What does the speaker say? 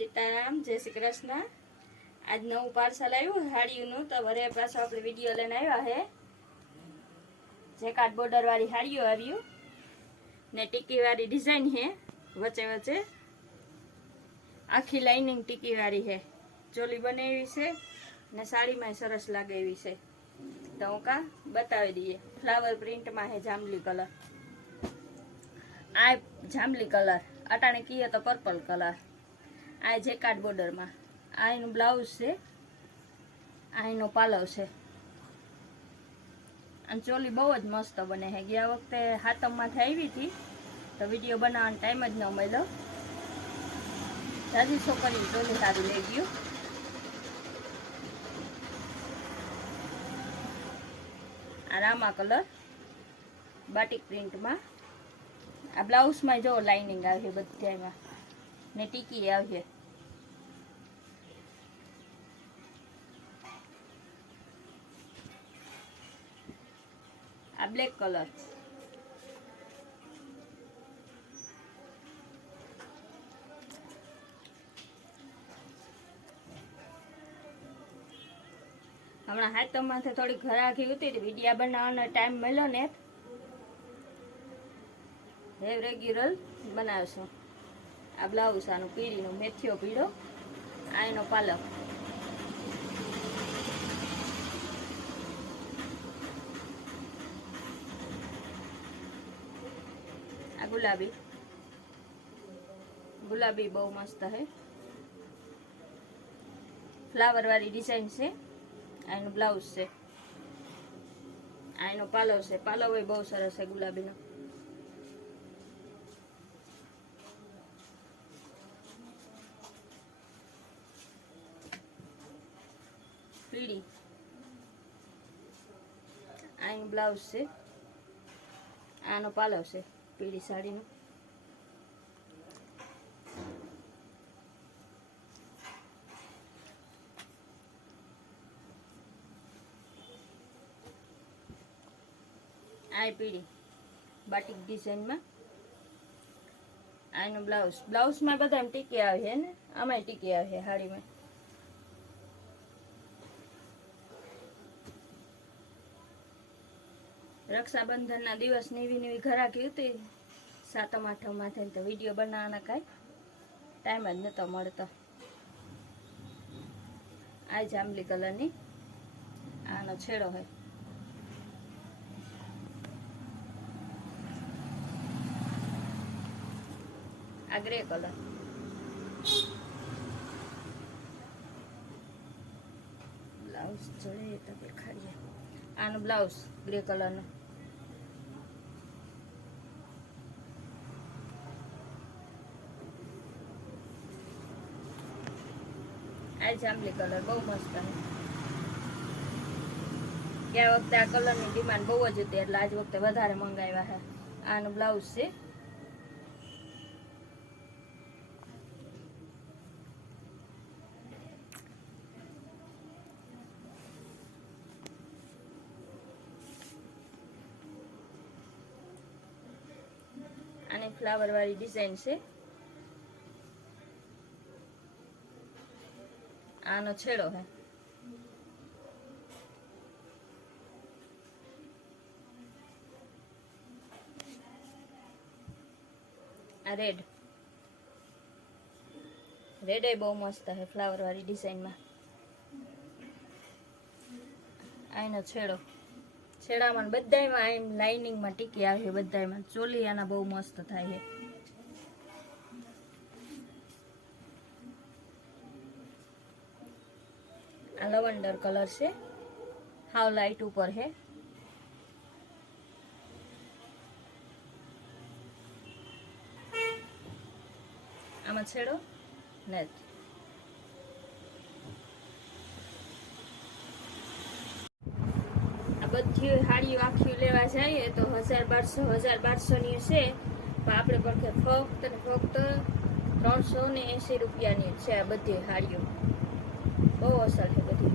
સીતારામ, જય શ્રી કૃષ્ણ। આજ નવું પાર્સલ આવ્યું હાડીઓનું, તો વરે પાછો આપણે વિડીયો લઈને આવ્યા છે। જેકાર્ડ બોર્ડર વાળી હાડીઓ આવ્યું ને ટીકી વાળી ડિઝાઇન છે, વચ્ચે વચ્ચે આખી લાઇનિંગ ટીકી વાળી છે। ચોલી બનાવી છે ને સાડીમાં સરસ લાગે એવી છે। તો હું કા બતાવી દઈએ। ફ્લાવર પ્રિન્ટમાં છે જાંબલી કલર, આ જાંબલી કલર, અટાણે કીએ તો પર્પલ કલર। આ જેકાર્ડ બોર્ડરમાં, આ એનું બ્લાઉઝ છે, આ એનો પાલવ છે। અને ચોલી બહુ જ મસ્ત બને છે। ગયા વખતે હાતમમાંથી આવી હતી તો વિડીયો બનાવવાનો ટાઈમ જ ન મળ્યો। દાદી છોકરી ચોલી સારી લઈ ગયું। આ રામા કલર બાટિક પ્રિન્ટમાં, આ બ્લાઉઝમાં જો લાઇનિંગ આવે બધામાં ને ટીકી આવે। આ બ્લેક કલર, હમણાં હાથમાંથી થોડી ઘરાકી હતી, વિડીયા બનાવવાનો ટાઈમ મળ્યો ને રેગ્યુલર બનાવશું। આ બ્લાઉઝ આનું પીળીનું, મેથીઓ પીળો, આ એનો પાલક, આ ગુલાબી, ગુલાબી બહુ મસ્ત છે, ફ્લાવર વાળી ડિઝાઇન છે। આ એનું બ્લાઉઝ છે, આ એનો પાલવ છે, પાલવ બહુ સરસ છે ગુલાબીનો। પીળી, આ એનું બ્લાઉઝ છે, આનો પાલવ છે પીળી સાડીનો। આ પીળી બાટિક ડિઝાઇનમાં, આ એનું બ્લાઉઝ, બ્લાઉઝમાં બધા ટીકી આવે છે ને, આમાં ટીકી આવે છે હાડીમાં। રક્ષાબંધનના દિવસ નવી નવી ઘરાકી હતી, સાતમ આઠમમાંથી, તો વિડીયો બનાવવાના કાંઈ ટાઈમ જ નહોતો મળતો। આ જાંબલી કલરની, આનો છેડો છે, આ ગ્રે કલર, બ્લાઉઝ જોડે તો દેખાડીએ। આનું બ્લાઉઝ ગ્રે કલરનું, આ જાંબલી કલર બહુ મસ્ત છે। ગયા વખતે આ કલરની ડિમાન્ડ બહુ જ હતી, એટલે આજ વખતે વધારે મંગાવ્યા છે। આનું બ્લાઉઝ છે, આની ફ્લાવર વાળી ડિઝાઇન છે, આનો છેડો છે, આ રેડ, રેડ એ બહુ મસ્ત છે ફ્લાવર વાળી ડિઝાઇનમાં। આનો છેડો, છેડામાં બધામાં એમ લાઇનિંગમાં ટીકી આવે બધામાં। ચોલી આના બહુ મસ્ત થાય છે। આ લવંડર કલર છે, હાવ લાઇટ ઉપર છે। આમાં છેડો નથી। આ બધી હાડીઓ આખી લેવા જઈએ તો 1000-1200 ની છે, પણ આપણે પડખે ફક્ત ને ફક્ત 380 રૂપિયાની છે। આ બધી હાડીઓ બહુ અસર છે બધી।